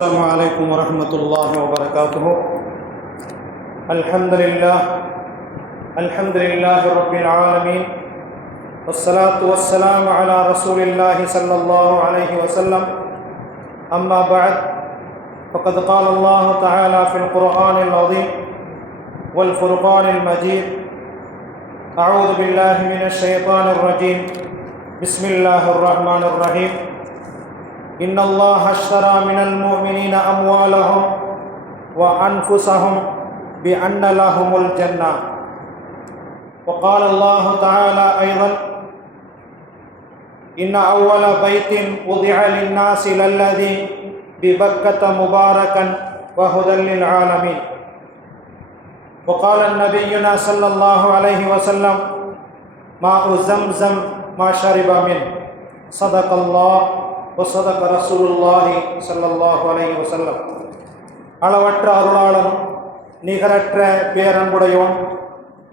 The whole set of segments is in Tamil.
السلام عليكم ورحمة الله وبركاته. الحمد لله رب العالمين، والصلاة والسلام على رسول الله صلى الله عليه وسلم. أما بعد، فقد قال الله تعالى في القرآن العظيم والفرقان المجيد: أعوذ بالله من الشيطان الرجيم، بسم الله الرحمن الرحيم. إن الله اشترى من المؤمنين أموالهم وأنفسهم بأن لهم الجنة. وقال الله تعالى أيضا: إن أول بيت وضع للناس للذي ببكة مباركا وهدى للعالمين. وقال نبينا صلى الله عليه وسلم: ماء زمزم ما شرب منه. صدق الله وصدق رسول الله صلى الله عليه وسلم. அளவற்ற அருளாளன், நிகரற்ற பேரன்புடையவன்,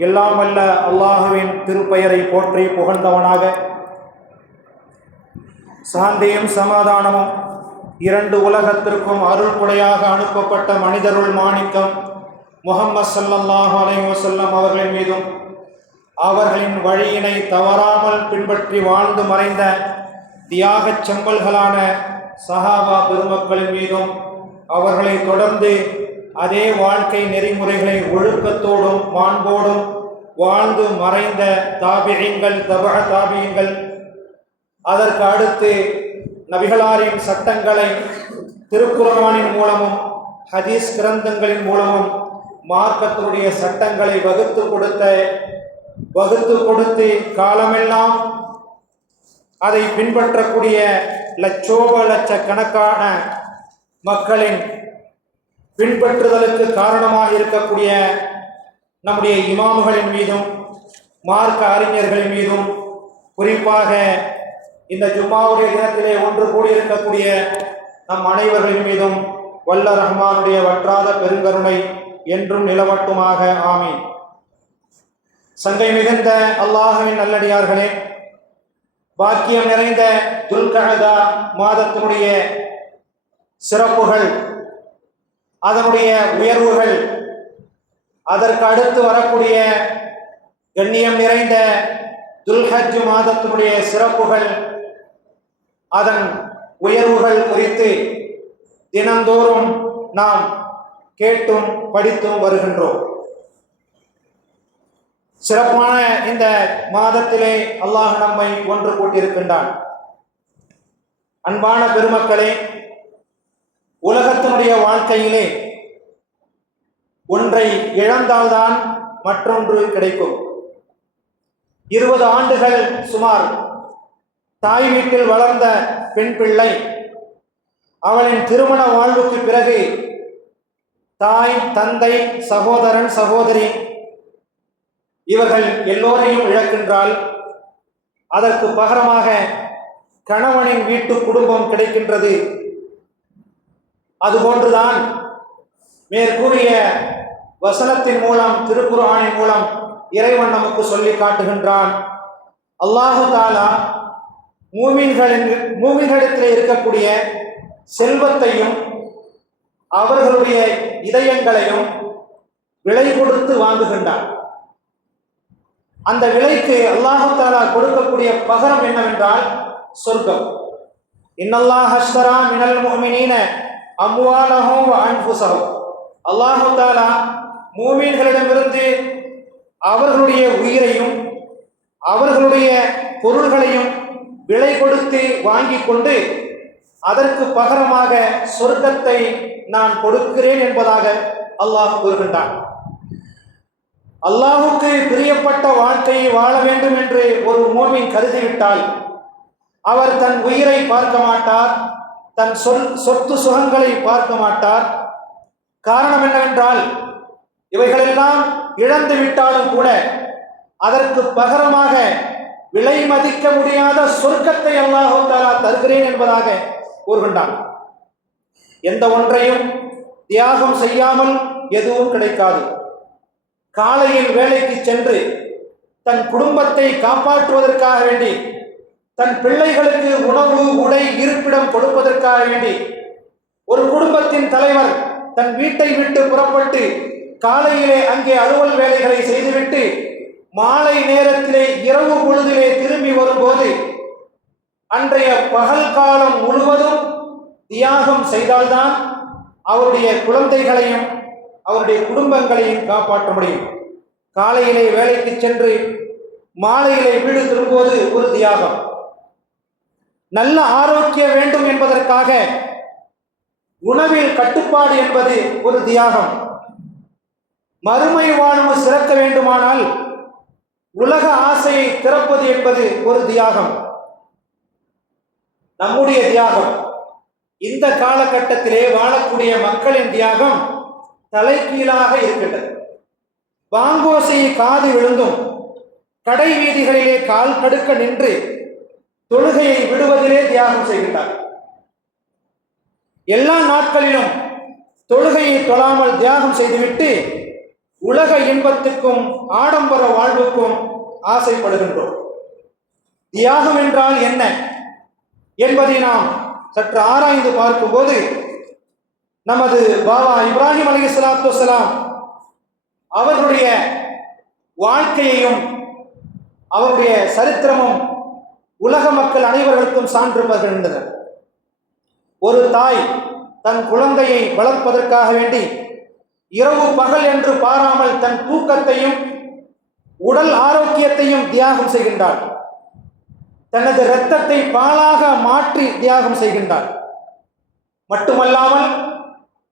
எல்லாம் வல்ல அல்லாஹுவின் திருப்பெயரை போற்றி புகழ்ந்தவனாக, சாந்தியும் சமாதானமும் இரண்டு உலகத்திற்கும் அருள் கொடையாக அனுப்பப்பட்ட மனிதருள் மாணிக்கம் முஹம்மது ஸல்லல்லாஹு அலைஹி வஸல்லம் அவர்களின் மீதும், அவர்களின் வழியினை தவறாமல் பின்பற்றி வாழ்ந்து மறைந்த தியாகச் செம்பல்களான சஹாபா பெருமக்களின் மீதும், அவர்களை தொடர்ந்து அதே வாழ்க்கை நெறிமுறைகளை ஒழுக்கத்தோடும் மாண்போடும் வாழ்ந்து மறைந்த தாபிஈன்கள், தபஅ தாபிஈன்கள், அதற்கு அடுத்து நபிகளாரின் சட்டங்களை திருக்குர்ஆனின் மூலமும் ஹதீஸ் கிரந்தங்களின் மூலமும் மார்க்கத்தினுடைய சட்டங்களை வகுத்து கொடுத்து காலமெல்லாம் அதை பின்பற்றக்கூடிய லட்சக்கணக்கான மக்களின் பின்பற்றுதலுக்கு காரணமாக இருக்கக்கூடிய நம்முடைய இமாம்களின் மீதும், மார்க்க அறிஞர்களின் மீதும், குறிப்பாக இந்த ஜும்மாவுடைய தினத்திலே ஒன்று கூடியிருக்கக்கூடிய நம் அனைவர்களின் மீதும் வல்ல ரஹ்மானுடைய வற்றாத பெருங்கருணை என்றும் நிலவட்டுமாக. ஆமீன். சங்கை மிகுந்த அல்லாஹுவின் நல்லடியார்களே, பாக்கியம் நிறைந்த துல்கஅதா மாதத்தினுடைய சிறப்புகள், அதனுடைய உயர்வுகள், அதற்கு அடுத்து வரக்கூடிய கண்ணியம் நிறைந்த துல்ஹஜ் மாதத்தினுடைய சிறப்புகள், அதன் உயர்வுகள் குறித்து தினந்தோறும் நாம் கேட்டும் படித்தும் வருகின்றோம். சிறப்பான இந்த மாதத்திலே அல்லாஹ் நம்மை ஒன்று கூட்டியிருக்கின்றான். அன்பான பெருமக்களே, உலகத்தினுடைய வாழ்க்கையிலே ஒன்றை இழந்தால்தான் மற்றொன்று கிடைக்கும். 20 ஆண்டுகள் சுமார் தாய் வீட்டில் வளர்ந்த பெண் பிள்ளை அவளின் திருமண வாழ்வுக்கு பிறகு தாய், தந்தை, சகோதரன், சகோதரி இவர்கள் எல்லோரையும் இழக்கின்றால், அதற்கு பகரமாக கணவனின் வீட்டு குடும்பம் கிடைக்கின்றது. அதுபோன்றுதான் மேற்கூறிய வசனத்தின் மூலம், திருக்குர்ஆனின் மூலம் இறைவன் நமக்கு சொல்லி காட்டுகின்றான். அல்லாஹு தஆலா மூமின்களிடத்தில் இருக்கக்கூடிய செல்வத்தையும் அவர்களுடைய இதயங்களையும் விலை கொடுத்து வாங்குகின்றான். அந்த விலைக்கு அல்லாஹு தஆலா கொடுக்கக்கூடிய பகரம் என்னவென்றால் சொர்க்கம். இன்னல்லாஹ அஷ்தரா மினல் முஃமினீன அம்வாலஹும் வ அன்ஃபுஸஹும். அல்லாஹு தஆலா மூமின்களிடமிருந்து அவர்களுடைய உயிரையும் அவர்களுடைய பொருள்களையும் விலை கொடுத்து வாங்கி கொண்டு அதற்கு பகரமாக சொர்க்கத்தை நான் கொடுக்கிறேன் என்பதாக அல்லாஹ் கூறுகின்றான். அல்லாஹுக்கு பிரியப்பட்ட வாழ்க்கையை வாழ வேண்டும் என்று ஒரு மூமின் கருதிவிட்டால் அவர் தன் உயிரை பார்க்க மாட்டார், தன் சொத்து சுகங்களை பார்க்க மாட்டார். காரணம் என்னவென்றால், இவைகளெல்லாம் இழந்து விட்டாலும் கூட அதற்கு பகரமாக விலை மதிக்க முடியாத சொர்க்கத்தை அல்லாஹ் தஆலா தருகிறேன் என்பதாக கூறுகின்றான். எந்த ஒன்றையும் தியாகம் செய்யாமல் எதுவும் கிடைக்காது. காலையில் வேலைக்கு சென்று தன் குடும்பத்தை காப்பாற்றுவதற்காக வேண்டி, தன் பிள்ளைகளுக்கு உணவு, உடை, இருப்பிடம் கொடுப்பதற்காக வேண்டி ஒரு குடும்ப குடும்பத்தின் தலைவர் தன் வீட்டை விட்டு புறப்பட்டு காலையிலே அங்கே அலுவல் வேலைகளை செய்துவிட்டு மாலை நேரத்திலே இரவு பொழுதிலே திரும்பி வரும்போது அன்றைய பகல் காலம் முழுவதும் தியாகம் செய்தால்தான் அவருடைய குழந்தைகளையும் அவருடைய குடும்பங்களையும் காப்பாற்ற முடியும். காலையிலே வேலைக்கு சென்று மாலையிலே வீடு திரும்புவது ஒரு தியாகம். நல்ல ஆரோக்கியம் வேண்டும் என்பதற்காக உணவில் கட்டுப்பாடு என்பது ஒரு தியாகம். மறுமை வாழ்வு சிறக்க வேண்டுமானால் உலக ஆசையை திறப்பது என்பது ஒரு தியாகம். நம்முடைய தியாகம், இந்த காலகட்டத்திலே வாழக்கூடிய மக்களின் தியாகம் தலைகீழாக இருக்கின்றது. வாங்கோசையை காது விழுந்தும் கடை வீதிகளிலே கால் கடுக்க நின்று தொழுகையை விடுவதிலே தியாகம் செய்கின்றார். எல்லா நாட்களிலும் தொழுகையை தொழாமல் தியாகம் செய்துவிட்டு உலக இன்பத்துக்கும் ஆடம்பர வாழ்வுக்கும் ஆசைப்படுகின்றோம். தியாகம் என்றால் என்ன என்பதை நாம் சற்று ஆராய்ந்து பார்க்கும்போது நமது பாபா இப்ராஹிம் அலைஹிஸ்ஸலாத்து வஸ்ஸலாம் அவர்களுடைய வாழ்க்கையையும் அவருடைய சரித்திரமும் உலக மக்கள் அனைவருக்கும் சான்று பகிர்ந்தனர். ஒரு தாய் தன் குழந்தையை வளர்ப்பதற்காக வேண்டி இரவு பகல் என்று பாராமல் தன் தூக்கத்தையும் உடல் ஆரோக்கியத்தையும் தியாகம் செய்கின்றார். தனது இரத்தத்தை பாலாக மாற்றி தியாகம் செய்கின்றார். மட்டுமல்லாமல்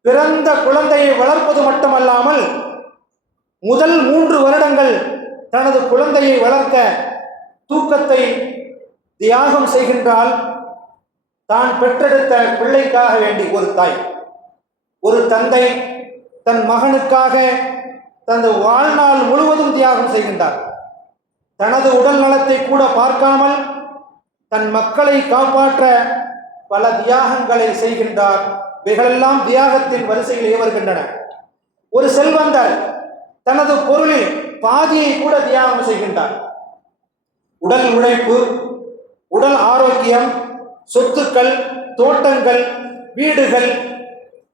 பிறந்த குழந்தையை வளர்ப்பது மட்டுமல்லாமல் முதல் 3 வருடங்கள் தனது குழந்தையை வளர்க்க தூக்கத்தை தியாகம் செய்கின்றால் தான் பெற்றெடுத்த பிள்ளைக்காக வேண்டி ஒரு தாய். ஒரு தந்தை தன் மகனுக்காக தனது வாழ்நாள் முழுவதும் தியாகம் செய்கின்றார். தனது உடல் நலத்தை கூட பார்க்காமல் தன் மக்களை காப்பாற்ற பல தியாகங்களை செய்கின்றார். இவைகளெல்லாம் தியாகத்தின் வரிசையில் வருகின்றன. ஒரு செல்வந்தர் தனது பொருளில் பாதியை கூட தியாகம் செய்கின்றார். உடல் உழைப்பு, உடல் ஆரோக்கியம், சொத்துக்கள், தோட்டங்கள், வீடுகள்,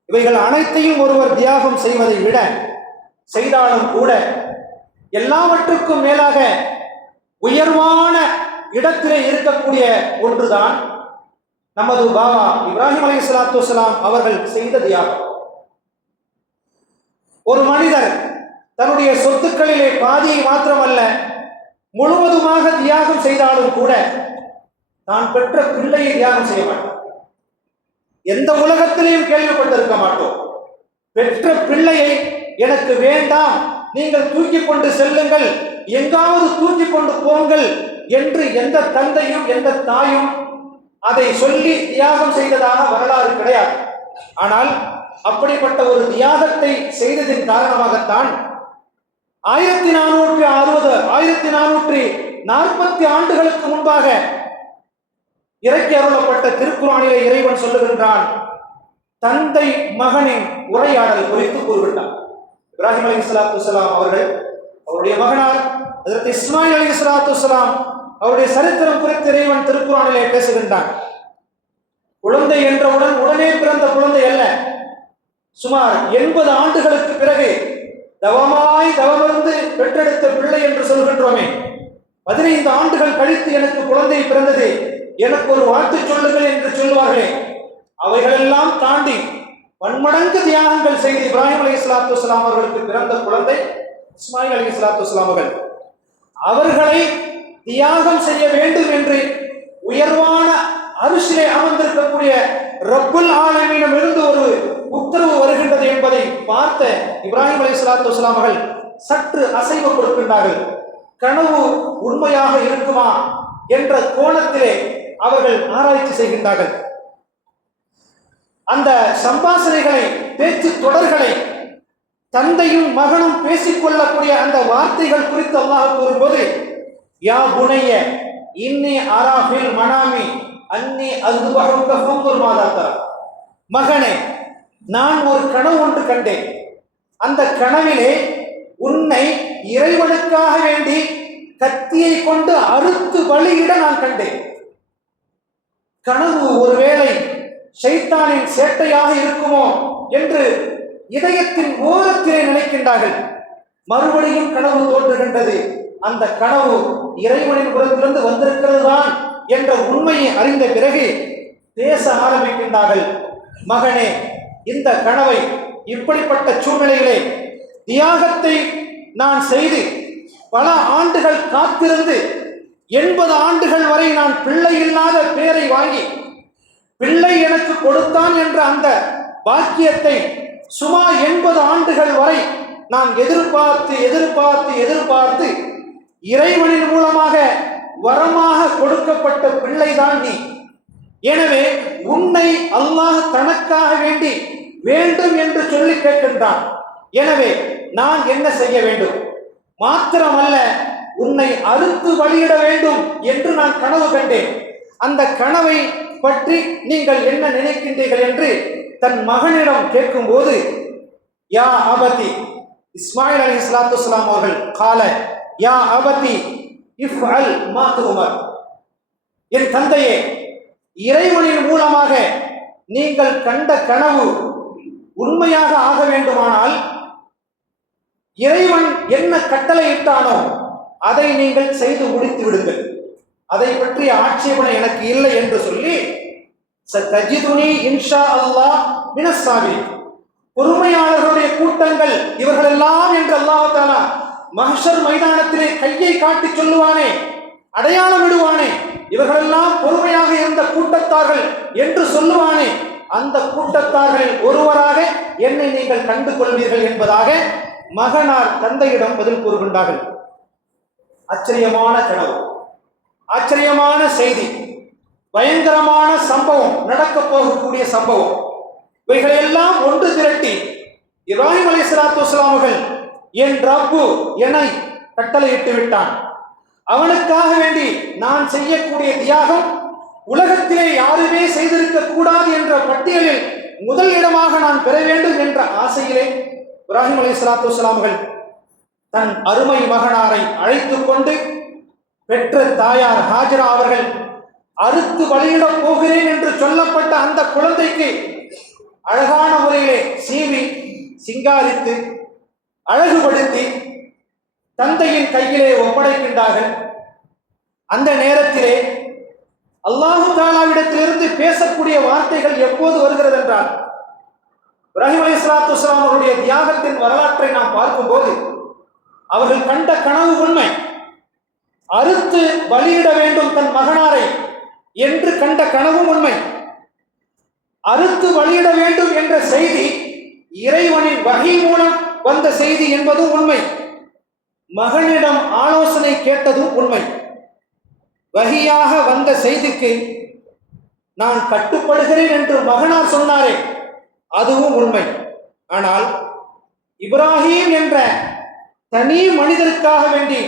இவைகள் அனைத்தையும் ஒருவர் தியாகம் செய்வதை விட செய்தாலும் கூட எல்லாவற்றுக்கும் மேலாக உயர்வான இடத்திலே இருக்கக்கூடிய ஒன்றுதான் நமது பாபா இப்ராஹிம் அலைஹிஸ்ஸலாத்து வஸ்ஸலாம் அவர்கள் செய்த தியாகம். ஒரு மனிதர் தன்னுடைய சொத்துக்களிலே பாதியை மாத்திரமல்ல முழுவதுமாக தியாகம் செய்தாலும் கூட தான் பெற்ற பிள்ளையை தியாகம் செய்ய மாட்டார். எந்த உலகத்திலையும் கேள்விப்பட்டிருக்க மாட்டோம். பெற்ற பிள்ளையை எனக்கு வேண்டாம், நீங்கள் தூக்கி கொண்டு செல்லுங்கள், எங்காவது தூக்கி கொண்டு போங்கள் என்று எந்த தந்தையும் எந்த தாயும் அதை சொல்லி தியாகம் செய்ததாக வரலாறு கிடையாது. ஆனால் அப்படிப்பட்ட ஒரு தியாகத்தை செய்ததின் காரணமாகத்தான் 1440 ஆண்டுகளுக்கு முன்பாக இறக்கி அருளப்பட்ட திருக்குர்ஆனிலே இறைவன் சொல்லுகின்றான், தந்தை மகனின் உரையாடல் குறித்து கூறுகின்றான். இப்ராஹிம் அலைஹிஸ்ஸலாத்து வஸ்ஸலாம் அவர்கள் அவருடைய மகனார் ஹஜ்ரத் இஸ்மாயில் அலைஹிஸ்ஸலாத்து வஸ்ஸலாம் அவருடைய சரித்திரம் குறித்து இறைவன் திருக்குர்ஆனிலே பேசுகின்றான். குழந்தை என்றவுடன் உடனே பிறந்த குழந்தை அல்ல, சுமார் 80 ஆண்டுகளுக்கு பிறகு தவமிருந்து பெற்றெடுத்த பிள்ளை என்று சொல்கின்றோமே, 15 ஆண்டுகள் கழித்து எனக்கு குழந்தை பிறந்தது, எனக்கு ஒரு வாழ்த்து சொல்லுங்கள் என்று சொல்லுவார்களே, அவைகளெல்லாம் தாண்டி பன்மடங்கு தியாகங்கள் செய்து இப்ராஹிம் அலைஹிஸ்ஸலாத்து வஸ்ஸலாம் அவர்களுக்கு பிறந்த குழந்தை இஸ்மாயில் அலைஹிஸ்ஸலாத்து வஸ்ஸலாம் அவர்களை தியாகம் செய்ய வேண்டும் என்று உயர்வான அரிசிலே அமர்ந்திருக்கக்கூடிய ரப்புல் ஆலமீனிடம் இருந்து ஒரு உத்தரவு வருகின்றது என்பதை பார்த்த இப்ராஹிம் அலைஹிஸ்ஸலாத்து வஸ்ஸலாம் அவர்கள் சற்று அசைவு கொடுக்கின்றார்கள். கனவு உண்மையாக இருக்குமா என்ற கோணத்திலே அவர்கள் ஆராய்ச்சி செய்கின்றார்கள். அந்த சம்பாஷணைகளை, பேச்சு தொடர்களை, தந்தையும் மகனும் பேசிக்கொள்ளக்கூடிய அந்த வார்த்தைகள் குறித்து அல்லாஹ் கூறும்போது, யா புனைய இன்னி அரா ஃபில் மனாமி அன்னி அஸ்பஹுக ஃபன்துர் மாதா தரா, மகனே நான் ஒரு கனவு ஒன்று கண்டேன், அந்த கனவிலே உன்னை இறைவனுக்காக வேண்டி கத்தியை கொண்டு அறுத்து பலியிட நான் கண்டேன். கனவு ஒருவேளை ஷைத்தானின் சேட்டையாக இருக்குமோ என்று இதயத்தின் ஓரத்திலே நினைக்கின்றார்கள். மறுபடியும் கனவு தோன்றுகின்றது. அந்த கனவு இறைவனின் புறத்திலிருந்து வந்திருக்கிறது தான் என்ற உண்மையை அறிந்த பிறகு பேச ஆரம்பிக்கின்றார்கள். மகனே, இந்த கனவை இப்படிப்பட்ட சூழ்நிலையிலே தியாகத்தை நான் செய்து பல ஆண்டுகள் காத்திருந்து 80 ஆண்டுகள் வரை நான் பிள்ளை இல்லாத பேரை வாங்கி பிள்ளை எனக்கு கொடுத்தான் என்ற அந்த பாக்கியத்தை சுமார் 80 ஆண்டுகள் வரை நான் எதிர்பார்த்து எதிர்பார்த்து எதிர்பார்த்து இறைவனின் மூலமாக வரமாக கொடுக்கப்பட்ட பிள்ளைதான் நீ. எனவே உன்னை அல்லாஹ் தனக்காக வேண்டி வேண்டும் என்று சொல்லி கேட்கின்றான். எனவே நான் என்ன செய்ய வேண்டும்? மாத்திரமல்ல, உன்னை அறுத்து பலியிட வேண்டும் என்று நான் கனவு கண்டேன். அந்த கனவை பற்றி நீங்கள் என்ன நினைக்கின்றீர்கள் என்று தன் மகனிடம் கேட்கும் போது, யா அபதி, இஸ்மாயில் அலைஹிஸ்ஸலாத்து வஸ்ஸலாம் அவர்கள் கால யா அபதி இஃப்அல் மா துமர், என் தந்தையே, இறைவனின் மூலமாக நீங்கள் கண்ட கனவு உண்மையாக ஆக வேண்டுமானால் இறைவன் என்ன கட்டளையிட்டானோ அதை நீங்கள் செய்து முடித்து விடுங்கள். அதை பற்றிய ஆட்சேபனை எனக்கு இல்லை என்று சொல்லி சதஜிதுனி இன்ஷா அல்லாஹ் மினஸ் சாபிரீன், பொறுமையாளர்களுடைய கூட்டங்கள் இவர்கள் எல்லாம் என்று அல்லாஹ் தஆலா மஹ்ஷர் மைதானத்திலே கையை காட்டி சொல்லுவானே, அடையாளம் விடுவானே, இவர்களெல்லாம் பொறுமையாக இருந்த கூட்டத்தார்கள் என்று சொல்லுவானே, அந்த கூட்டத்தார்களில் ஒருவராக என்னை நீங்கள் கண்டு கொள்வீர்கள் என்பதாக மகனார் தந்தையிடம் பதில் கூறுகின்றார்கள். ஆச்சரியமான கனவு, ஆச்சரியமான செய்தி, பயங்கரமான சம்பவம், நடக்க போகக்கூடிய சம்பவம். இவைகளெல்லாம் ஒன்று திரட்டி இப்ராஹிம் அலைஹிஸ்ஸலாத்து வஸ்ஸலாம் அவர்கள், என் ரப்பு என்னை கட்டளையிட்டு விட்டான், அவனுக்காக வேண்டி நான் செய்யக்கூடிய தியாகம் உலகத்திலே யாருமே செய்திருக்க கூடாது என்ற பட்டியலில் முதல் இடமாக நான் பெற வேண்டும் என்ற ஆசையிலே இப்ராஹிம் அலைஹிஸ்ஸலாத்து வஸ்ஸலாம் அவர்கள் தன் அருமை மகனாரை அழைத்துக் கொண்டு பெற்ற தாயார் ஹாஜரா அவர்கள் அறுத்து பலியிடப் போகிறேன் என்று சொல்லப்பட்ட அந்த குழந்தைக்கு அழகான முறையிலே சீவி சிங்காரித்து அழகுபடுத்தி தந்தையின் கையிலே ஒப்படைக்கின்றார்கள். அந்த நேரத்திலே அல்லாஹு தஆலாவிடத்திலிருந்து பேசக்கூடிய வார்த்தைகள் எப்போது வருகிறது என்றால், இப்ராஹிம் அலைஹிஸ்ஸலாத்து வஸ்ஸலாம் அவருடைய தியாகத்தின் வரலாற்றை நாம் பார்க்கும்போது அவர்கள் கண்ட கனவு உண்மை. அறுத்து பலியிட வேண்டும் தன் மகனாரை என்று கண்ட கனவும் உண்மை. அறுத்து பலியிட வேண்டும் என்ற செய்தி இறைவனின் வஹி மூலம் வந்த செய்தி என்பதும் உண்மை. மகனிடம் ஆலோசனை கேட்டதும் உண்மை. வஹியாக வந்த செய்திக்கு நான் கட்டுப்படுகிறேன் என்று மகனார் சொன்னாரே, அதுவும் உண்மை. ஆனால் இப்ராஹிம் என்ற தனி மனிதருக்காக வேண்டி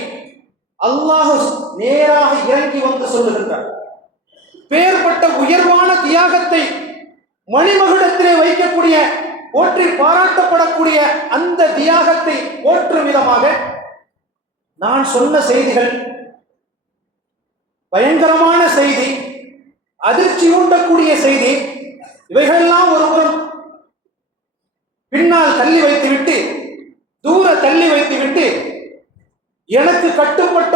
அல்லாஹ் நேராக இறங்கி வந்து சொல்லுகின்றார். பேர்பட்ட உயர்வான தியாகத்தை மணிமகுடத்திலே வைக்கக்கூடிய, போற்றி பாராட்டப்படக்கூடிய அந்த தியாகத்தை போற்றும் விதமாக நான் சொன்ன செய்திகள் பயங்கரமான செய்தி, அதிர்ச்சி ஊட்டக்கூடிய செய்தி, இவைகளெல்லாம் ஒருபுறம் பின்னால் தள்ளி வைத்துவிட்டு, தூர தள்ளி வைத்துவிட்டு, எனக்கு கட்டுப்பட்ட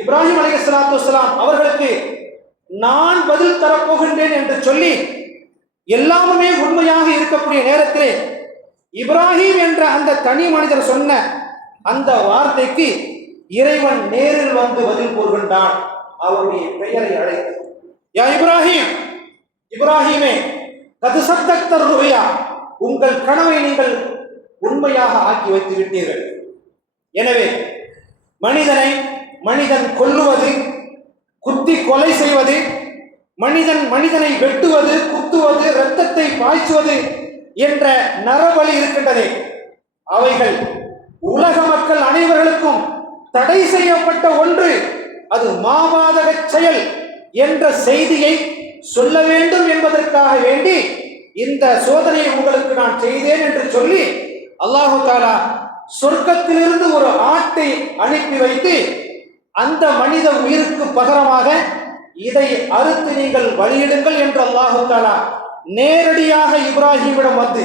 இப்ராஹிம் அலைஹிஸ்ஸலாத்து வஸ்ஸலாம் அவர்களுக்கு நான் பதில் தரப்போகின்றேன் என்று சொல்லி எல்லாமே உண்மையாக இருக்கக்கூடிய நேரத்திலே இப்ராஹிம் என்ற அந்த தனி மனிதர் சொன்ன அந்த வார்த்தைக்கு இறைவன் நேரில் வந்து பதில் கூறுகின்றான். அவருடைய பெயரை அழைத்து, யா இப்ராஹிம், இப்ராஹிமே, கது சத்தக்தர் ருயா, உங்கள் கனவை நீங்கள் உண்மையாக ஆக்கி வைத்து விட்டீர்கள். எனவே மனிதன் கொல்லுவது, குத்தி கொலை செய்வது, மனிதனை வெட்டுவது, குத்துவது, இரத்தத்தை பாய்ச்சுவது என்ற நரபலி இருக்கின்றதே, அவைகள் உலக மக்கள் அனைவர்களுக்கும் தடை செய்யப்பட்ட ஒன்று. அது மாபாதக செயல் என்ற செய்தியை சொல்ல வேண்டும் என்பதற்காக வேண்டி இந்த சோதனையை உங்களுக்கு நான் செய்தேன் என்று சொல்லி அல்லாஹு தஆலா சொர்க்கத்திலிருந்து ஒரு ஆட்டை அனுப்பி வைத்து அந்த மனித உயிருக்கு பகரமாக இதை அறுத்து நீங்கள் பலியிடுங்கள் என்று அல்லாஹு தஆலா நேரடியாக இப்ராஹிமிடம் வந்து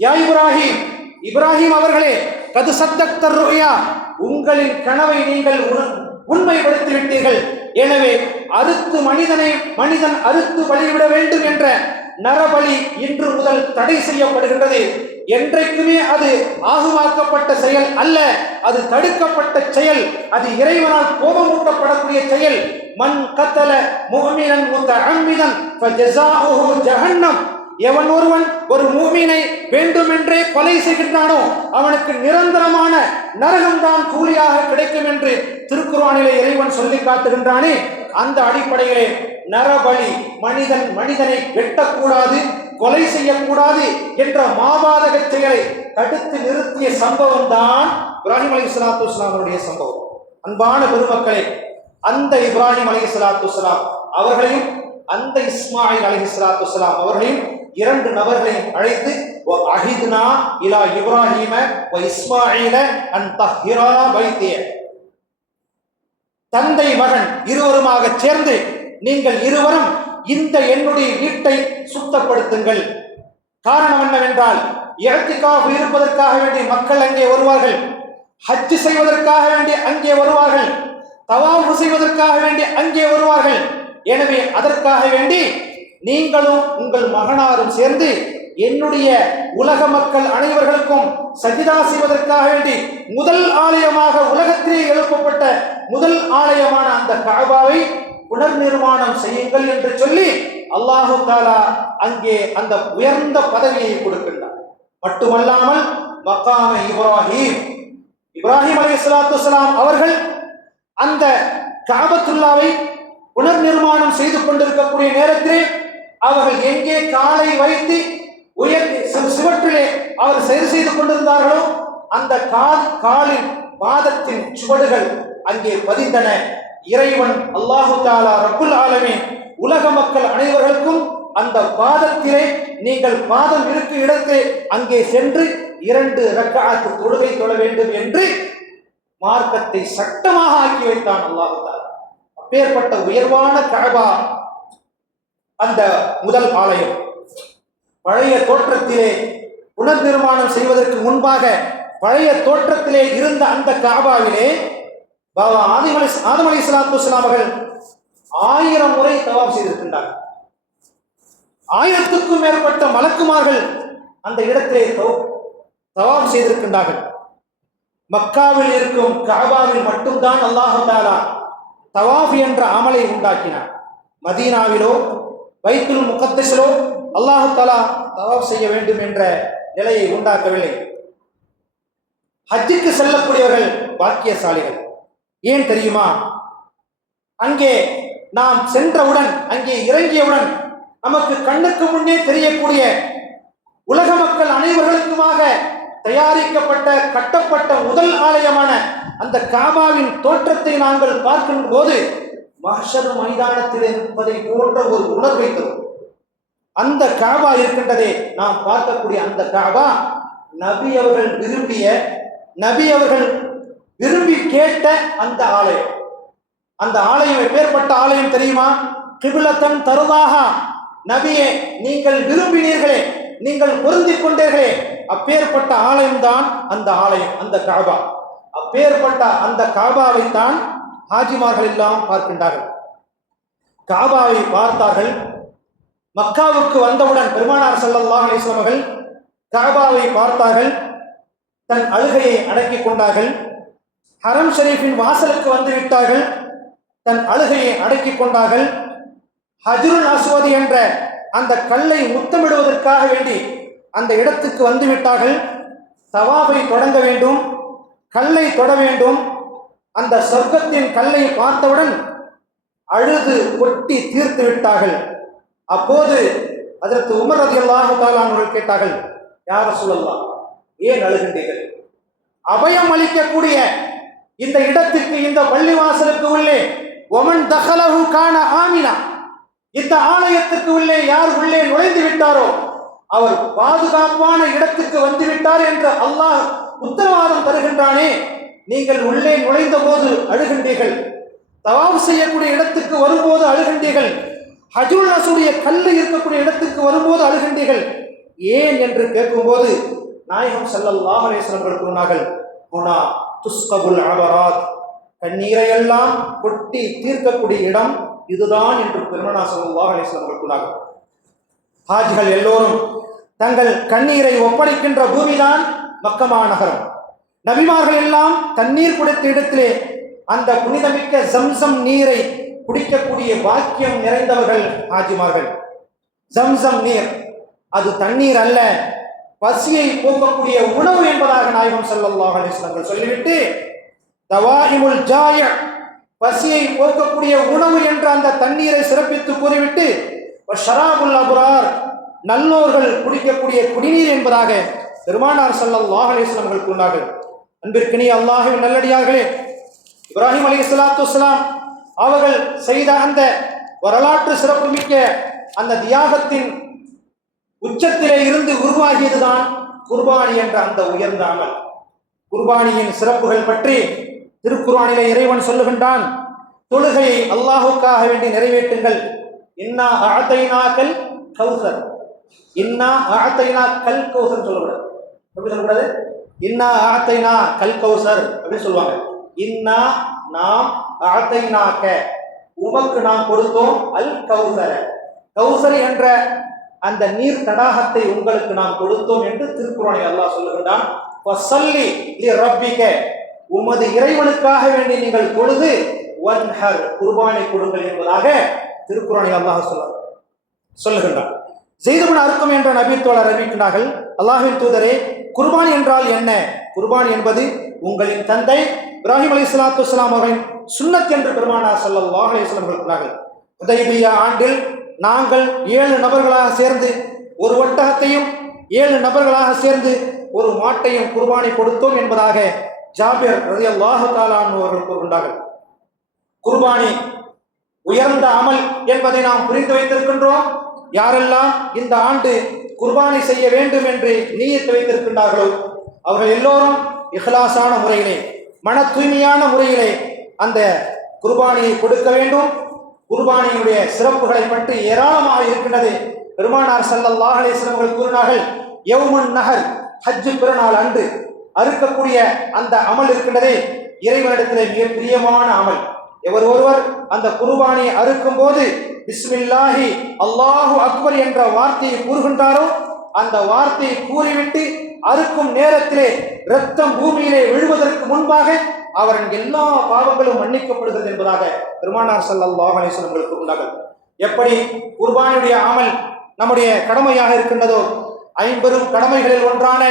யா இப்ராஹிம், இப்ராஹிம் அவர்களே, கது சத்தக்த ருயா, உங்களின் கனவை நீங்கள் உண்மைப்படுத்தி விட்டீர்கள். எனவே மனிதன் அறுத்து பலிவிட வேண்டும் என்ற நரபலி இன்று முதல் தடை செய்யப்படுகின்றது. என்றைக்குமே அது ஆகுமாக்கப்பட்ட செயல் அல்ல, அது தடுக்கப்பட்ட செயல், அது இறைவனால் கோபமூட்டப்படக்கூடிய செயல். மன் கத்தல முஃமினன் முத்தஅம்மிதன் ஃபஜஸாஉஹு ஜஹன்னம், எவன் ஒருவன் ஒரு மூமினை வேண்டுமென்றே கொலை செய்கின்றானோ அவனுக்கு நிரந்தரமான நரகம்தான் கூலியாக கிடைக்கும் என்று திருக்குர்ஆனிலே இறைவன் சொல்லி காட்டுகின்றானே. அந்த அடிப்படையிலே நரபலி, மனிதனை வெட்டக்கூடாது, கொலை செய்யக்கூடாது என்ற மாபாதக செயலை தடுத்து நிறுத்திய சம்பவம் தான் இப்ராஹிம் அலைஹிஸ்ஸலாத்து வஸ்ஸலாமுடைய சம்பவம். அன்பான பெருமக்களே, அந்த இப்ராஹிம் அலைஹிஸ்ஸலாத்து வஸ்ஸலாம் அவர்களையும் அந்த இஸ்மாயில் அலைஹிஸ்ஸலாத்து வஸ்ஸலாம் அவர்களையும் இரண்டு நபர்களையும் அழைத்து அஹித்னா இலா இப்ராஹிம வ இஸ்மாயில அன் தஹ்ஹிரா பைத்திய, தந்தை மகன் இருவருமாக சேர்ந்து நீங்கள் இருவரும் இந்த என்னுடைய வீட்டை சுத்தப்படுத்துங்கள். காரணம் என்னவென்றால், இஅ்திகாஃப் இருப்பதற்காக வேண்டிய மக்கள் அங்கே வருவார்கள், ஹஜ் செய்வதற்காக வேண்டிய அங்கே வருவார்கள், தவாஃப் செய்வதற்காக வேண்டிய அங்கே வருவார்கள். எனவே அதற்காக வேண்டி நீங்களும் உங்கள் மகனாரும் சேர்ந்து என்னுடைய உலக மக்கள் அனைவர்களுக்கும் சஜிதா செய்வதற்காக வேண்டி முதல் ஆலயமாக உலகத்திலே எழுப்பப்பட்ட முதல் ஆலயமான அந்த கஅபாவை புனர் நிர்மாணம் செய்யுங்கள் என்று சொல்லி அல்லாஹு தஆலா அங்கே அந்த உயர்ந்த பதவியை கொடுக்கின்றார். மட்டுமல்லாமல் மகாம இப்ராஹிம் அலைஹிஸ்ஸலாத்து வஸ்ஸலாம் அவர்கள் அந்த கஅபத்துல்லாவை புனர் நிர்மாணம் செய்து கொண்டிருக்கக்கூடிய நேரத்திலே அவர்கள் எங்கே காலை வைத்து சுவற்றிலே அவர் சரி செய்து கொண்டிருந்தார்களோ அந்த காலின் பாதத்தின் சுவடுகள் அங்கே பதிந்தன. இறைவன் அல்லாஹு தஆலா ரப்புல் ஆலமீன் உலக மக்கள் அனைவருக்கும் அந்த பாதத்திலே நீங்கள் பாதம் இருக்கும் இடத்தை அங்கே சென்று 2 ரக்அத் தொழுகை தொழ வேண்டும் என்று மார்க்கத்தை சட்டமாக ஆக்கி வைத்தான் அல்லாஹு தஆலா. அப்பேற்பட்ட உயர்வான கஅபா அந்த முதல் ஆலயம். பழைய தோற்றத்திலே புனர் நிர்மாணம் செய்வதற்கு முன்பாக பழைய தோற்றத்திலே இருந்த அந்த கஅபாவிலே பாபா ஆதம் அலைஹிஸ்ஸலாத்து வஸ்ஸலாம் அவர்கள் 1000 முறை தவாப் செய்திருக்கின்றார்கள். 1000க்கும் மேற்பட்ட மலக்குமார்கள் அந்த இடத்திலே தவாப் செய்திருக்கின்றார்கள். மக்காவில் இருக்கும் கஅபாவில் மட்டும்தான் அல்லாஹ் தஆலா தவாஃப் என்ற அமலை உண்டாக்கினார். மதீனாவிலோ பைத்துல் முகத்தஸிலோ அல்லாஹ் தஆலா தவாஃப் செய்ய வேண்டும் என்ற நிலையை உண்டாக்கவில்லை. ஹஜ்ஜுக்கு செல்லக்கூடியவர்கள் பாக்கியசாலிகள். ஏன் தெரியுமா? அங்கே நாம் சென்றவுடன், அங்கே இறங்கியவுடன் நமக்கு கண்ணுக்கு முன்னே தெரியக்கூடிய உலக மக்கள் அனைவர்களுக்குமாக தயாரிக்கப்பட்ட கட்டப்பட்ட முதல் ஆலயமான அந்த கஅபாவின் தோற்றத்தை நாங்கள் பார்க்கும் போது மஹ்ஷர் மைதானத்தில் இருப்பதை போன்ற ஒரு உணர்வை தரும். அந்த கஅபா இருக்கின்றதே, நாம் பார்க்கக்கூடிய அந்த கஅபா நபி அவர்கள் விரும்பி கேட்ட அந்த ஆலயம். அந்த ஆலயம் எப்பேற்பட்ட ஆலயம் தெரியுமா? கிப்லத்தன் தருதாஹா, நபியே நீங்கள் விரும்பினீர்களே, நீங்கள் பொருந்திக் கொண்டீர்களே, அப்பேற்பட்ட ஆலயம்தான் அந்த ஆலயம், அந்த கஅபா. அப்பேற்பட்ட அந்த கஅபாவை தான் ஹாஜிமார்கள் எல்லாம் பார்க்கின்றார்கள். கஅபாவை பார்த்தார்கள். மக்காவுக்கு வந்தவுடன் பெருமானார் ஸல்லல்லாஹு அலைஹி வஸல்லம் அவர்கள் கஅபாவை பார்த்தார்கள். தன் அழுகையை அடக்கிக் கொண்டார்கள். ஹரம் ஷரீஃபின் வாசலுக்கு வந்து விட்டார்கள். தன் அழுகையை அடக்கிக் கொண்டார்கள். ஹஜ்ருல் அஸ்வத் என்ற அந்த கல்லை முத்தமிடுவதற்காக வேண்டி அந்த இடத்துக்கு வந்து விட்டார்கள். தவாஃபை தொடங்க வேண்டும், கல்லை தொட வேண்டும். அந்த சொர்க்கத்தின் கல்லை பார்த்தவுடன் அழுது கொட்டி தீர்த்து விட்டார்கள். அப்போது ஹஜ்ரத் உமர் ரலியல்லாஹு தஆலா அவர்கள் கேட்டார்கள், யா ரசூலல்லாஹ், ஏன் அழுகின்றீர்கள்? அபயம் அளிக்கக்கூடிய இந்த இடத்துக்கு, இந்த பள்ளிவாசலுக்கு உள்ளே ஒமன் தஹலஹு கான ஆமினா, இந்த ஆலயத்துக்கு உள்ளே யார் உள்ளே நுழைந்து விட்டாரோ அவர் பாதுகாப்பான இடத்துக்கு வந்து விட்டார் என்று அல்லாஹ் உத்தரவாதம் தருகின்றானே, நீங்கள் உள்ளே நுழைந்த போது அழுகின்றீர்கள், தவாஃப் செய்யக்கூடிய இடத்துக்கு வரும்போது அழுகின்றீர்கள், ஹஜ்ருல் அஸ்வதுடைய கல்லு இருக்கக்கூடிய இடத்துக்கு வரும்போது அழுகின்றீர்கள், ஏன் என்று கேட்கும்போது நாயகம் ஸல்லல்லாஹு அலைஹி வஸல்லம் கூறினார்கள், ஹுனா துஸ்கபுல் அபராத், கண்ணீரை எல்லாம் கொட்டி தீர்க்கக்கூடிய இடம் இதுதான் என்று பெருமானார் ஸல்லல்லாஹு அலைஹி வஸல்லம் கூறினார்கள். ஹாஜிகள் எல்லோரும் தங்கள் கண்ணீரை ஒப்படைக்கின்ற பூமிதான் மக்கமா நகரம். நபிமார்கள் எல்லாம் தண்ணீர் குடித்த இடத்திலே அந்த புனிதமிக்க ஜம்சம் நீரை குடிக்கக்கூடிய பாக்கியம் நிறைந்தவர்கள் ஹாஜிமார்கள். ஜம்சம் நீர் அது தண்ணீர் அல்ல, பசியை போக்கக்கூடிய உணவு என்பதாக நாயகம் ஸல்லல்லாஹு அலைஹி வஸல்லம் சொல்லிவிட்டு, தவாயிமுல் ஜாய, பசியை போக்கக்கூடிய உணவு என்ற அந்த தண்ணீரை சிறப்பித்து கூறிவிட்டு, ஷராபுல் அப்ரார், நல்லோர்கள் குடிக்கக்கூடிய குடிநீர் என்பதாக பெருமானார் ஸல்லல்லாஹு அலைஹி வஸல்லம் கூறினார்கள். அன்பிற்கினிய அல்லாஹ்வின் நல்லடியார்களே, இப்ராஹிம் அலைஹிஸ்ஸலாத்து வஸ்ஸலாம் அவர்கள் செய்த அந்த வரலாற்று சிறப்புமிக்க அந்த தியாகத்தின் உச்சத்திலே இருந்து உருவாகியதுதான் குர்பானி என்ற அந்த உயர்ந்த அமல். குர்பானியின் சிறப்புகள் பற்றி திருக்குர்ஆனிலே இறைவன் சொல்லுகின்றான், தொழுகையை அல்லாஹுக்காக வேண்டி நிறைவேற்றுங்கள். இன்னா அஅதைனாக்கல் கௌசர், இன்னா அஅதைனாக்கல் கௌசர் சொல்லக்கூடாது. எப்படி சொல்லக்கூடாது? இன்னா அஅதைனா கல் கௌசர் அப்படின்னு சொல்லுவாங்க. இன்னா நாம் அஅதைனாக்க, உமக்கு நாம் கொடுத்தோம், அல் கௌசர, கௌசர் என்ற அந்த நீர் தடாகத்தை உங்களுக்கு நாம் கொடுத்தோம் என்று திருக்குர்ஆனில் அல்லாஹ் சொல்லுகின்றான். ஃபஸல்லி லிரப்பிக, உமது இறைவனுக்காக வேண்டி நீங்கள் தொழுது வன்ஹர், குர்பானை கொடுங்கள் என்பதாக திருக்குர்ஆனில் அல்லாஹ் சொல்லுகின்றான். ஸைத் இப்னு அர்கம் என்ற நபி தோழர் அறிவிக்கின்றார்கள், அல்லாஹ்வின் தூதரே, குர்பானி என்றால் என்ன? குர்பானி என்பது உங்களின் தந்தை இப்ராஹிம் அலைஹிஸ்ஸலாத்து வஸ்ஸலாம் அவர்களின் சுன்னத் என்று பெருமானார் ஸல்லல்லாஹு அலைஹி வஸல்லம் கூறினார்கள். ஹுதைபியா ஆண்டில் நாங்கள் 7 நபர்களாக சேர்ந்து ஒரு ஒட்டகத்தையும் 7 நபர்களாக சேர்ந்து ஒரு மாட்டையும் குர்பானி கொடுத்தோம் என்பதாக ஜாபிர் ரலியல்லாஹு தஆலா அன்ஹு அவர்கள் கூறுகின்றார்கள். குர்பானி உயர்ந்த அமல் என்பதை நாம் புரிந்து வைத்திருக்கின்றோம். யாரெல்லாம் இந்த ஆண்டு குர்பானி செய்ய வேண்டும் என்று நியத்து வைத்திருக்கின்றார்களோ அவர்கள் எல்லோரும் இஹ்லாஸான முறையிலே, மன தூய்மையான முறையிலே அந்த குர்பானியை கொடுக்க வேண்டும். குர்பானியுடைய சிறப்புகளை பற்றி ஏராளமாக இருக்கின்றது. பெருமானார் ஸல்லல்லாஹு அலைஹி வஸல்லம் கூறினார்கள், யௌமுன் நஹர், ஹஜ் பிறநாள் அன்று அறுக்கக்கூடிய அந்த அமல் இருக்கின்றதே இறைவனிடத்திலே மிக பிரியமான அமல். எவர் ஒருவர் அந்த குர்பானியை அறுக்கும் போது பிஸ்மில்லாஹி அல்லாஹு அக்பர் என்ற வார்த்தையை கூறுகின்றாரோ, அந்த வார்த்தையை கூறிவிட்டு அறுக்கும் நேரத்திலே இரத்தம் பூமியிலே விழுவதற்கு முன்பாக அவரின் எல்லா பாவங்களும் மன்னிக்கப்படுகிறது என்பதாக பெருமானார் ஸல்லல்லாஹு அலைஹி வஸல்லம் கூறினார்கள். எப்படி குர்பானியுடைய அமல் நம்முடைய கடமையாக இருக்கின்றதோ, 50 கடமைகளில் ஒன்றான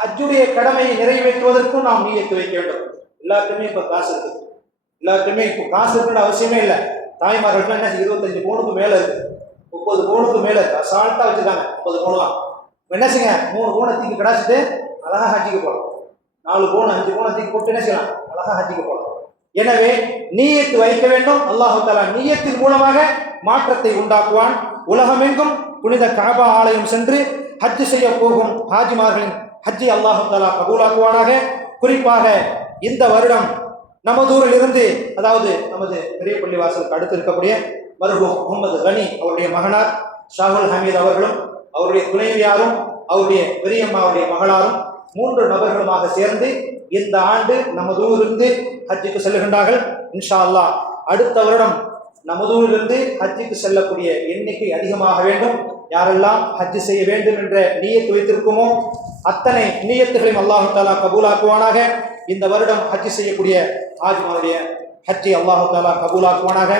ஹஜ்ஜுடைய கடமையை நிறைவேற்றுவதற்கும் நாம் நியத்து வைக்க வேண்டும். எல்லாருக்குமே இப்ப காசு இருக்கு, எல்லாருக்குமே இப்போ காசு இருக்குன்னு அவசியமே இல்லை. தாய்மார்களுக்கு என்ன 25 பவுனுக்கு மேல இருக்கு, 30 பவுனுக்கு மேல இருக்கு, அசால்ட்டா வச்சிருக்காங்க 30 பவுனுலாம். என்ன செய்யுங்க, 3 பவுனை தூக்கி கிடாச்சிட்டு அழகா ஹஜ்ஜிக்கு போகலாம். 4 பவுன் 5 பவுனை தூக்கி போட்டு என்ன செய்யலாம், அழகா ஹஜ்ஜிக்கு போகலாம். எனவே நீயத்து வைக்க வேண்டும். அல்லாஹு தஆலா நீயத்தின் மூலமாக மாற்றத்தை உண்டாக்குவான். உலகமெங்கும் புனித கஅபா ஆலயம் சென்று ஹஜ் செய்ய போகும் ஹாஜிமார்களின் ஹஜ்ஜை அல்லாஹு தஆலா கபூலாக்குவானாக. குறிப்பாக இந்த வருடம் நமதூரில் இருந்து, அதாவது நமது பெரிய பள்ளிவாசலுக்கு அடுத்து இருக்கக்கூடிய மர்ஹூம் முகமது கனி அவருடைய மகனார் ஷாகுல் ஹமீத் அவர்களும் அவருடைய துணைவியாரும் அவருடைய பெரியம்மாவுடைய மகளாரும் 3 நபர்களுமாக சேர்ந்து இந்த ஆண்டு நமதூரிலிருந்து ஹஜ்ஜுக்கு செல்லுகின்றார்கள். இன்ஷா அல்லாஹ் அடுத்த வருடம் நமதூரிலிருந்து ஹஜ்ஜுக்கு செல்லக்கூடிய எண்ணிக்கை அதிகமாக வேண்டும். யாரெல்லாம் ஹஜ் செய்ய வேண்டும் என்ற நியத்து வைத்திருக்குமோ அத்தனை நியத்துகளையும் அல்லாஹு தஆலா கபூலாக்குவானாக. இந்த வருடம் ஹஜ் செய்யக்கூடிய ஹாஜிமாருடைய ஹஜ்ஜை அல்லாஹு தஆலா கபூலாக்குவானாக.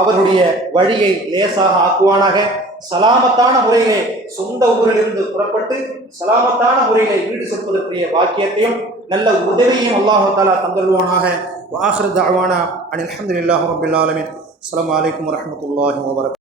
அவருடைய வழியை லேசாக ஆக்குவானாக. சலாமத்தான முறையிலே சொந்த ஊரிலிருந்து புறப்பட்டு சலாமத்தான முறையிலே வீடு செல்வதற்குரிய பாக்கியத்தையும் நல்ல உதவியும் அல்லாஹு தஆலா தந்தருவானாக. வஆகிரு தஅவானா அனில் ஹம்துலில்லாஹி ரப்பில் ஆலமீன். அஸ்ஸலாமு அலைக்கும் வரஹ்மத்துல்லாஹி வபரகாத்துஹு.